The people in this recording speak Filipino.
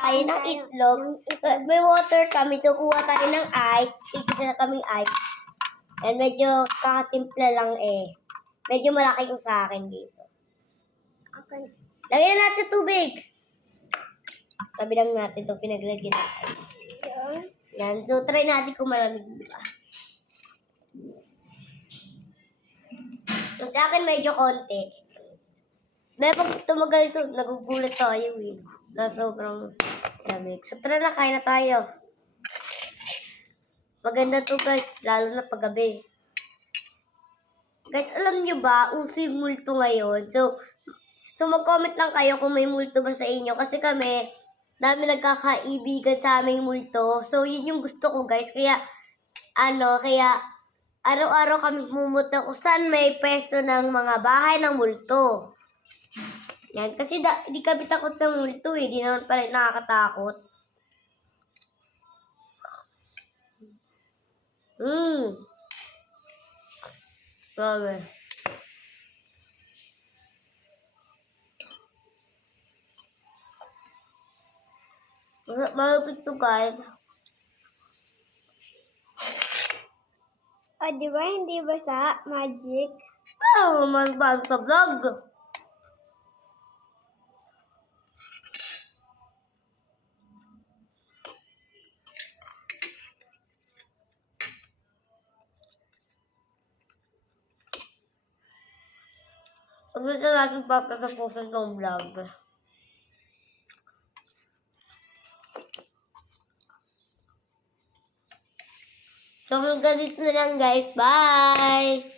tayo ng itlog. May water kami, so kuha tayo ng ice. Tigisa na kaming ice. And medyo kakatimpla lang eh. Medyo malaki yung sa akin, guys. Okay. Lagyan na natin tubig. Tabi lang natin itong pinaglagyan ng ice. Yan. So, try natin kung malamig ba. Sa akin, medyo konti. May pag tumagal ito, nagugulat tayo eh. Na sobrang lamig. So, tara na, kain na tayo. Maganda to guys, lalo na paggabi. Guys, alam nyo ba, uso yung multo ngayon. So mag-comment lang kayo kung may multo ba sa inyo. Kasi kami, dami nagkakaibigan sa aming multo. So, yun yung gusto ko guys. Kaya araw-araw kami pumunta kung saan may pwesto ng mga bahay ng multo. Yan, kasi di kami takot sa multo eh. Di naman pala nakakatakot. Grabe. Malapit to guys. O, di ba hindi basa? Magic. Oh, magbag ka vlog. Pag ito natin papatapusin itong vlog. So, hanggang dito na lang guys. Bye!